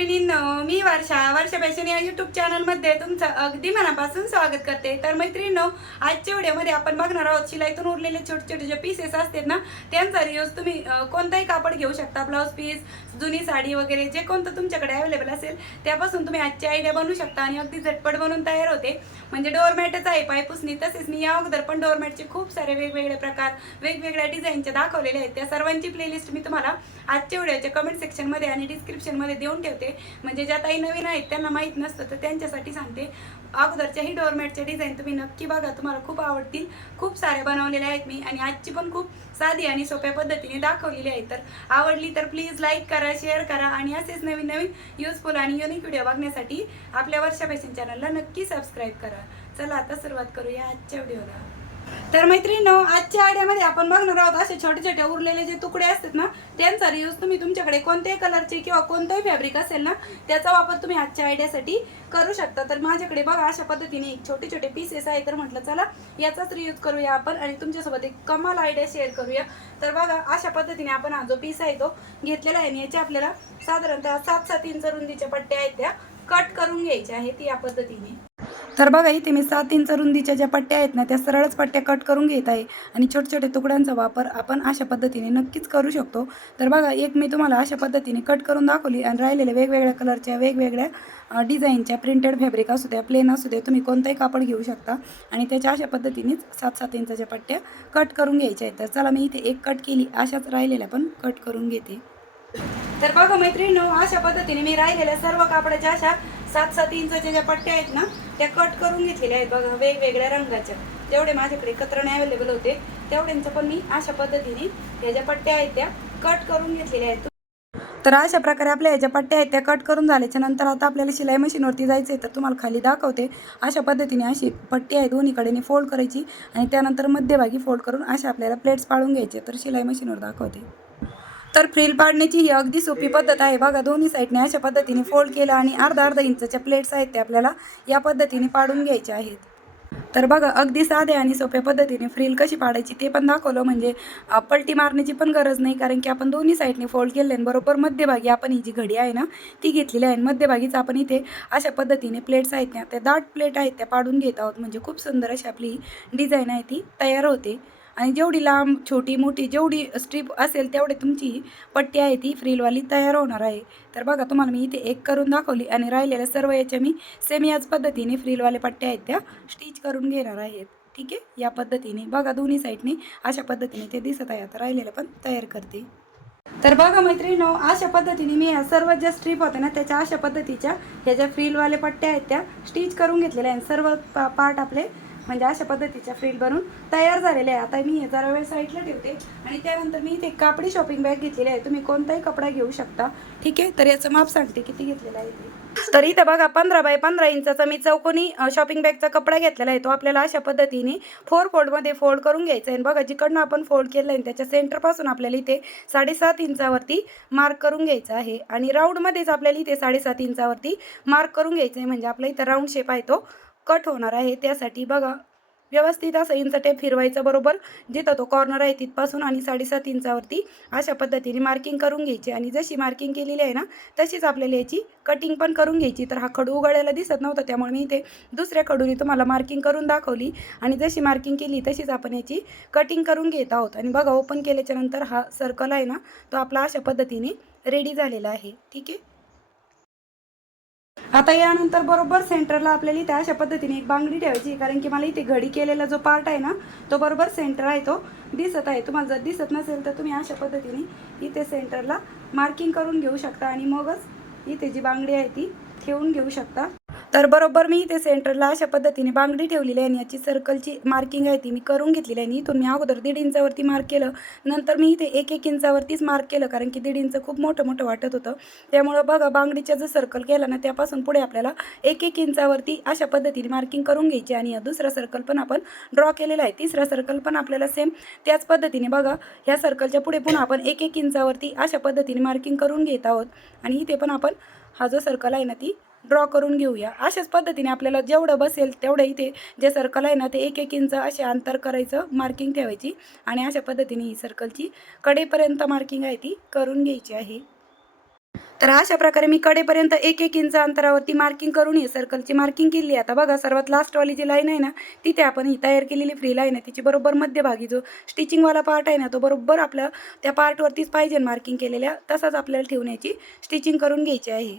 मैत्रिणींनो मी वर्षा वर्षा फॅशन या यूट्यूब चॅनलमध्ये तुमचं अगदी मनापासून स्वागत करते. तर मैत्रिणींनो आजच्या व्हिडिओमध्ये आपण बघणार आहोत शिलाईतून उरलेले छोटे छोटे जे पीसेस असतात ना त्यांचा रियूज तुम्ही कोणताही कापड घेऊ शकता. ब्लाऊज पीस जुनी साडी वगैरे जे कोणतं तुमच्याकडे अवेलेबल असेल त्यापासून तुम्ही आजची आयडिया बनवू शकता आणि अगदी झटपट बनवून तयार होते. म्हणजे डोअरमॅटच आहे पायपुसणी तसेच मी या अगोदर पण डोअरमॅटचे खूप सारे वेगवेगळे प्रकार वेगवेगळ्या डिझाईनचे दाखवलेले आहेत. त्या सर्वांची प्लेलिस्ट मी तुम्हाला आजच्या व्हिडिओच्या कमेंट सेक्शनमध्ये आणि डिस्क्रिप्शनमध्ये देऊन ठेवते. म्हणजे ज्या ताई नवीन आहेत त्यांना माहीत नसतं तर त्यांच्यासाठी सांगते. अगोदरच्याही डोअरमॅटच्या डिझाईन तुम्ही नक्की बघा तुम्हाला खूप आवडतील. खूप सारे बनवलेले आहेत मी आणि आजची पण खूप साधी आणि सोप्या पद्धतीने दाखवलेली आहे तर आवडली तर प्लीज लाईक करा शेअर करा आणि असेच नवीन नवीन युजफुल आणि युनिक व्हिडिओ बघण्यासाठी आपल्या वर्षा फॅशन चॅनलला नक्की सबस्क्राईब करा. चला आता सुरुवात करूया आजच्या व्हिडिओला तर मैत्रिणींनो आजच्या आयडियामध्ये आपण बघणार आहोत असे छोटे छोटे उरलेले जे तुकडे असतात ना त्यांचा रियूज तुम्ही तुमच्याकडे कोणत्याही कलरचे किंवा कोणतंही फॅब्रिक असेल ना त्याचा वापर तुम्ही आजच्या आयडियासाठी करू शकता. तर माझ्याकडे बघा अशा पद्धतीने छोटे छोटे पीसेस आहे. तर म्हटलं चला याचाच रियूज करूया आपण आणि तुमच्यासोबत एक कमाल आयडिया शेअर करूया. तर बघा अशा पद्धतीने आपण हा जो पीस आहे तो घेतलेला आहे आणि याच्या आपल्याला साधारणतः सात सात इंच रुंदीच्या पट्ट्या आहेत त्या. कट करून घ्यायच्या आहेत या पद्धतीने. तर बघा इथे मी सात इंच रुंदीच्या ज्या पट्ट्या आहेत ना त्या सरळच पट्ट्या कट करून घेत आहे. आणि छोटे छोटे तुकड्यांचा वापर आपण अशा पद्धतीने नक्कीच करू शकतो. तर बघा एक मी तुम्हाला अशा पद्धतीने कट करून दाखवली आणि राहिलेल्या वेगवेगळ्या कलरच्या वेगवेगळ्या डिझाईनच्या प्रिंटेड फॅब्रिक असू द्या प्लेन असू द्या तुम्ही कोणताही कापड घेऊ शकता. आणि त्याच्या अशा पद्धतीनेच सात सात इंचाच्या पट्ट्या कट करून घ्यायच्या आहेत. तर चला मी इथे एक कट केली अशाच राहिलेल्या पण कट करून घेते. तर बघा मैत्रिणी अशा पद्धतीने मी राहिलेल्या सर्व कापडाच्या अशा सात सात इंचाच्या ज्या पट्ट्या आहेत ना त्या कट करून घेतलेल्या आहेत बघा वेगवेगळ्या रंगाच्या. जेवढे माझ्याकडे कतरणे अवेलेबल होते. तेवढ्यांचं पण मी अशा पद्धतीने ह्या ज्या पट्ट्या आहेत त्या कट करून घेतलेल्या आहेत. तर अशा प्रकारे आपल्या ह्या ज्या पट्ट्या आहेत त्या कट करून झाल्याच्यानंतर आता आपल्याला शिलाई मशीनवरती जायचं आहे तर तुम्हाला खाली दाखवते. अशा पद्धतीने अशी पट्टी आहे दोन्हीकडेने फोल्ड करायची आणि त्यानंतर मध्यभागी फोल्ड करून अशा आपल्याला प्लेट्स पाळून घ्यायचे. तर शिलाई मशीनवर दाखवते. तर फ्रिल पाडण्याची ही अगदी सोपी पद्धत आहे. बघा दोन्ही साईडने अशा पद्धतीने फोल्ड केलं आणि अर्धा अर्धा इंचच्या प्लेट्स आहेत त्या आपल्याला या पद्धतीने पाडून घ्यायच्या आहेत. तर बघा अगदी साधे आणि सोप्या पद्धतीने फ्रिल कशी पाडायची ते पण दाखवलं. म्हणजे पलटी मारण्याची पण गरज नाही कारण की आपण दोन्ही साईडने फोल्ड केले आणि बरोबर मध्यभागी आपण ही जी घडी आहे ना ती घेतलेली आहे. आणि मध्यभागीच आपण इथे अशा पद्धतीने प्लेट्स आहेत ना त्या दाट प्लेट आहेत त्या पाडून घेत आहोत. म्हणजे खूप सुंदर अशी आपली डिझाईन आहे ती तयार होते. आणि जेवढी लांब छोटी मोठी जेवढी स्ट्रीप असेल तेवढी तुमची पट्टी आहे ती फ्रीलवाली तयार होणार आहे. तर बघा तुम्हाला मी इथे एक करून दाखवली आणि राहिलेल्या सर्व याच्या मी सेम याच पद्धतीने फ्रीलवाले पट्ट्या आहेत त्या स्टिच करून घेणार आहेत. ठीक आहे? या पद्धतीने. बघा दोन्ही साईडने अशा पद्धतीने ते दिसत आहे. आता राहिलेलं पण तयार करते. तर बघा मैत्रिणी अशा पद्धतीने मी ह्या सर्व ज्या स्ट्रीप होत्या ना त्याच्या अशा पद्धतीच्या ह्या ज्या फ्रीलवाले पट्ट्या आहेत त्या स्टिच करून घेतलेल्या आहेत. सर्व पा पार्ट आपले म्हणजे अशा पद्धतीच्या फ्रील बनून तयार झालेले आहे. आता मी हे जरा वेळ साईडला ठेवते आणि त्यानंतर मी इथे कापडी शॉपिंग बॅग घेतलेली आहे. तुम्ही कोणताही कपडा घेऊ शकता. ठीक आहे? तर याचं माप सांगते. किती घेतलेलं आहे ते तर इथं बघा पंधरा बाय पंधरा इंचाचा मी चौकोनी शॉपिंग बॅगचा कपडा घेतलेला आहे. तो आपल्याला अशा पद्धतीने फोर फोल्डमध्ये फोल्ड करून घ्यायचा आहे. बघा जिकडनं आपण फोल्ड केलं आहे त्याच्या सेंटरपासून आपल्याला इथे साडेसात इंचावरती मार्क करून घ्यायचा आहे. आणि राऊंडमध्येच आपल्याला इथे साडेसात इंचावरती मार्क करून घ्यायचं आहे. म्हणजे आपला इथं राऊंड शेप आहे तो. कट होणार आहे. त्यासाठी बघा व्यवस्थित असं इंच टेप फिरवायचं बरोबर. जिथं तो कॉर्नर आहे तिथपासून आणि साडेसात इंचावरती अशा पद्धतीने मार्किंग करून घ्यायची. आणि जशी मार्किंग केलेली आहे ना तशीच आपल्याला याची कटिंग पण करून घ्यायची. तर हा खडू उघडायला दिसत नव्हता त्यामुळे मी इथे दुसऱ्या खडूने तुम्हाला मार्किंग करून दाखवली. आणि जशी मार्किंग केली तशीच आपण याची कटिंग करून घेत आहोत. आणि बघा ओपन केल्याच्यानंतर हा सर्कल आहे ना तो आपला अशा पद्धतीने रेडी झालेला आहे. ठीक आहे? आता यानंतर बरोबर सेंटरला आपल्याला इथे अशा पद्धतीने एक बांगडी ठेवायची कारण की मला इथे घडी केलेला जो पार्ट आहे ना तो बरोबर सेंटर आहे तो दिसत आहे. तुम्हाला जर दिसत नसेल तर तुम्ही अशा पद्धतीने इथे सेंटरला मार्किंग करून घेऊ शकता आणि मगच इथे जी बांगडी आहे ती ठेवून घेऊ शकता. तर बरोबर मी इथे सेंटरला अशा पद्धतीने बांगडी ठेवलेली आहे आणि याची सर्कलची मार्किंग आहे ती मी करून घेतलेली आहे. आणि इथून मी अगोदर दीड इंचावरती मार्क केलं. नंतर मी इथे एक एक इंचावरतीच मार्क केलं कारण की दीड इंच खूप मोठं मोठं वाटत होतं. त्यामुळं बघा बांगडीचा जो सर्कल केला ना त्यापासून पुढे आपल्याला एक एक इंचावरती अशा पद्धतीने मार्किंग करून घ्यायची आणि दुसरा सर्कल पण आपण ड्रॉ केलेला आहे. तिसरा सर्कल पण आपल्याला सेम त्याच पद्धतीने बघा ह्या सर्कलच्या पुढे पुन्हा आपण एक एक इंचावरती अशा पद्धतीने मार्किंग करून घेत आहोत. आणि इथे पण आपण हा जो सर्कल आहे ना ती ड्रॉ करून घेऊया. अशाच पद्धतीने आपल्याला जेवढं बसेल तेवढं इथे जे सर्कल आहे ना ते एक एक इंच असे अंतर करायचं मार्किंग ठेवायची आणि अशा पद्धतीने ही सर्कलची कडेपर्यंत मार्किंग आहे ती करून घ्यायची आहे. तर अशा प्रकारे मी कडेपर्यंत एक एक इंच अंतरावरती मार्किंग करून ही सर्कलची मार्किंग केली. आता बघा सर्वात लास्टवाली जी लाईन आहे ना तिथे आपण ही तयार केलेली फ्री लाईन आहे. तिची बरोबर मध्यभागी जो स्टिचिंगवाला पार्ट आहे ना तो बरोबर आपलं त्या पार्टवरतीच पाहिजे मार्किंग केलेल्या तसाच आपल्याला ठेवण्याची स्टिचिंग करून घ्यायची आहे.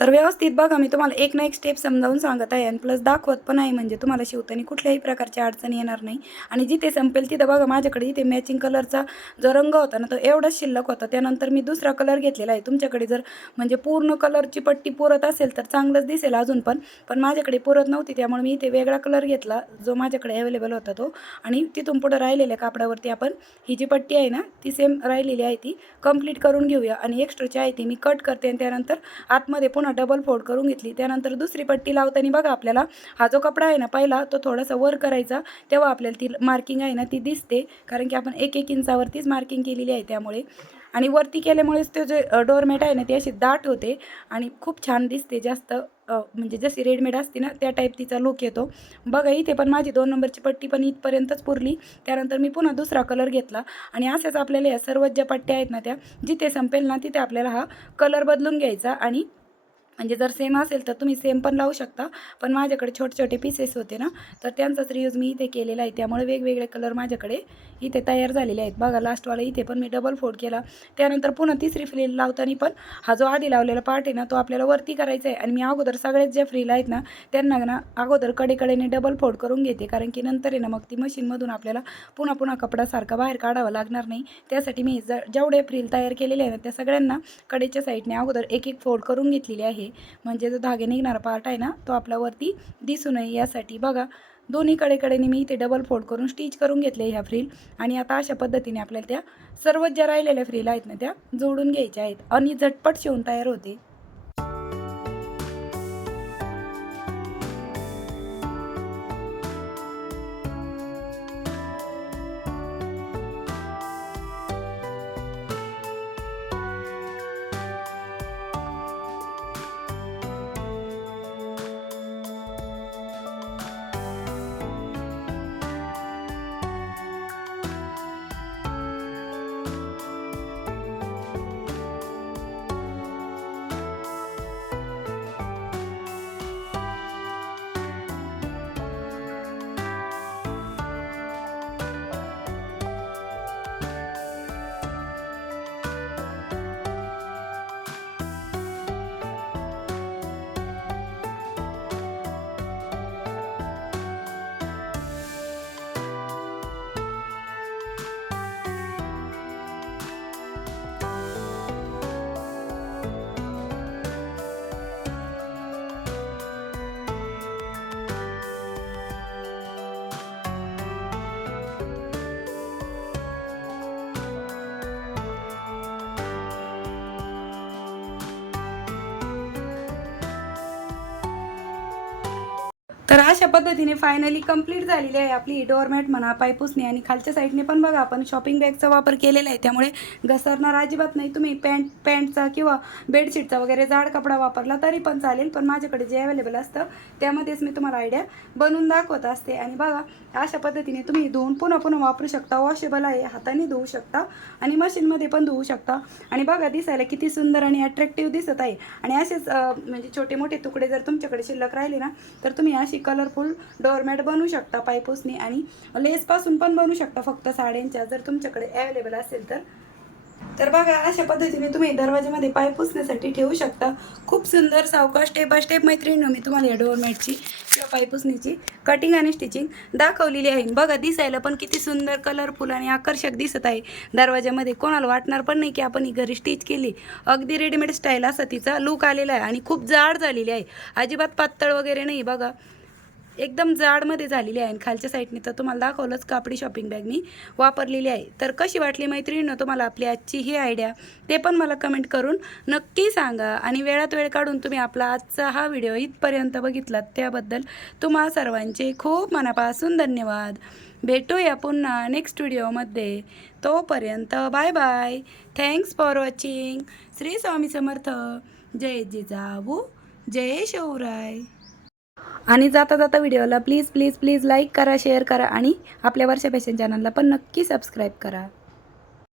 तर व्यवस्थित बघा मी तुम्हाला एक ना एक स्टेप समजावून सांगत आहे. आणि प्लस दाखवत पण आहे म्हणजे तुम्हाला शिवताना कुठल्याही प्रकारची अडचण येणार नाही. आणि जिथे संपेल तिथं बघा माझ्याकडे इथे मॅचिंग कलरचा जो रंग होता ना तो एवढाच शिल्लक होता. त्यानंतर मी दुसरा कलर घेतलेला आहे. तुमच्याकडे जर म्हणजे पूर्ण कलरची पट्टी पुरत असेल तर चांगलंच दिसेल अजून पण. पण माझ्याकडे पुरत नव्हती त्यामुळे मी इथे वेगळा कलर घेतला जो माझ्याकडे अवेलेबल होता तो. आणि तिथून पुढं राहिलेल्या कापडावरती आपण ही जी पट्टी आहे ना ती सेम राहिलेली आहे ती. कंप्लीट करून घेऊया. आणि एक्स्ट्राची आहे ती मी कट करते. आणि त्यानंतर आतमध्ये पुन्हा डबल फोल्ड करून घेतली. त्यानंतर दुसरी पट्टी लावताना बघा आपल्याला हा जो कपडा आहे ना पहिला तो थोडासा वर करायचा. तेव्हा आपल्याला ती मार्किंग आहे ना ती दिसते. कारण की आपण एक एक इंचावरतीच मार्किंग केलेली आहे त्यामुळे. आणि वरती केल्यामुळेच ते जे डोरमॅट आहे ना ती अशी दाट होते. आणि खूप छान दिसते. जास्त म्हणजे जशी रेडमेड असते ना त्या टाईप तिचा लुक येतो. बघा इथे पण माझी दोन नंबरची पट्टी पण इथपर्यंतच पुरली. त्यानंतर मी पुन्हा दुसरा कलर घेतला. आणि असेच आपल्याला या सर्व ज्या पट्ट्या आहेत ना त्या जिथे संपेल ना तिथे आपल्याला हा कलर बदलून घ्यायचा. आणि म्हणजे जर सेम असेल तर तुम्ही सेम पण लावू शकता. पण माझ्याकडे छोटे छोटे पीसेस होते ना तर त्यांचाच रियूज मी इथे केलेला आहे. त्यामुळे वेगवेगळे कलर माझ्याकडे इथे तयार झालेले आहेत. बघा लास्टवाला इथे पण मी डबल फोल्ड केला. त्यानंतर पुन्हा तिसरी फ्रील लावताना पण हा जो आधी लावलेला पार्ट आहे ना तो आपल्याला वरती करायचा आहे. आणि मी अगोदर सगळ्याच ज्या फ्रील आहेत ना त्यांना ना अगोदर कडेकडेने डबल फोल्ड करून घेते. कारण की नंतर आहे ना मग ती मशीनमधून आपल्याला पुन्हा पुन्हा कपडासारखा बाहेर काढावा लागणार नाही. त्यासाठी मी ज जेवढे फ्रील तयार केलेले आहे ना त्या सगळ्यांना कडेच्या साईडने अगोदर एक एक फोल्ड करून घेतलेली आहे. म्हणजे जो धागे निघणारा पार्ट आहे ना तो आपल्यावरती दिसू नये यासाठी बघा दोन्ही कडेकडेने मी इथे डबल फोल्ड करून स्टिच करून घेतले ह्या फ्रील आणि आता अशा पद्धतीने आपल्याला त्या सर्व ज्या राहिलेल्या फ्रील आहेत ना त्या जोडून घ्यायच्या आहेत. आणि झटपट शिवून तयार होते. तर अशा पद्धतीने फायनली कंप्लीट झालेली आहे आपली डोअरमॅट म्हणा पायपुसणी आणि खालच्या साईडने पण बघा आपण शॉपिंग बॅगचा वापर केलेला आहे. त्यामुळे घसरणार अजिबात नाही. तुम्ही पॅन्ट पॅन्टचा किंवा बेडशीटचा वगैरे जाड कपडा वापरला तरी पण चालेल पण माझ्याकडे जे अवेलेबल असतं त्यामध्येच मी तुम्हाला आयडिया बनवून दाखवत असते. आणि बघा अशा पद्धतीने तुम्ही धुवून पुन्हा पुन्हा वापरू शकता. वॉशेबल आहे हाताने धुवू शकता आणि मशीनमध्ये पण धुवू शकता. आणि बघा दिसायला किती सुंदर आणि अट्रॅक्टिव्ह दिसत आहे. आणि असेच म्हणजे छोटे मोठे तुकडे जर तुमच्याकडे शिल्लक राहिले ना तर तुम्ही अशी कलरफुल डोअरमॅट बनवू शकता पायपुसनी आणि लेसपासून पण बनवू शकता फक्त साड्यांच्या जर तुमच्याकडे अवेलेबल असेल तर. तर बघा अशा पद्धतीने तुम्ही दरवाजामध्ये पाय पुसण्यासाठी ठेवू शकता. खूप सुंदर सावकाश स्टेप बाय स्टेप मैत्रिणी मी तुम्हाला या डोअरमॅटची किंवा पायपुसणीची कटिंग आणि स्टिचिंग दाखवलेली आहे. बघा दिसायला पण किती सुंदर कलरफुल आणि आकर्षक दिसत आहे. दरवाजामध्ये कोणाला वाटणार पण नाही की आपण ही घरी स्टिच केली. अगदी रेडीमेड स्टाईल असा तिचा लुक आलेला आहे आणि खूप जाड झालेली आहे. अजिबात पातळ वगैरे नाही बघा. एकदम जाडमध्ये झालेली आहे आणि खालच्या साईडने तर तुम्हाला दाखवलंच कापडी शॉपिंग बॅग मी वापरलेली आहे. तर कशी वाटली मैत्रिणीनं तुम्हाला आपली आजची ही आयडिया ते पण मला कमेंट करून नक्की सांगा आणि वेळात वेळ काढून तुम्ही आपला आजचा हा व्हिडिओ इथपर्यंत बघितलात त्याबद्दल तुम्हा सर्वांचे खूप मनापासून धन्यवाद. भेटूया पुन्हा नेक्स्ट व्हिडिओमध्ये तोपर्यंत bye bye thanks for watching Shri Swami Samarth. जय जिजाऊ. जय शिवराय. आणि जाता जाता व्हिडिओला प्लीज प्लीज प्लीज लाईक करा शेअर करा आणि आपल्या वर्षा फॅशन चॅनलला पण नक्की सबस्क्राईब करा.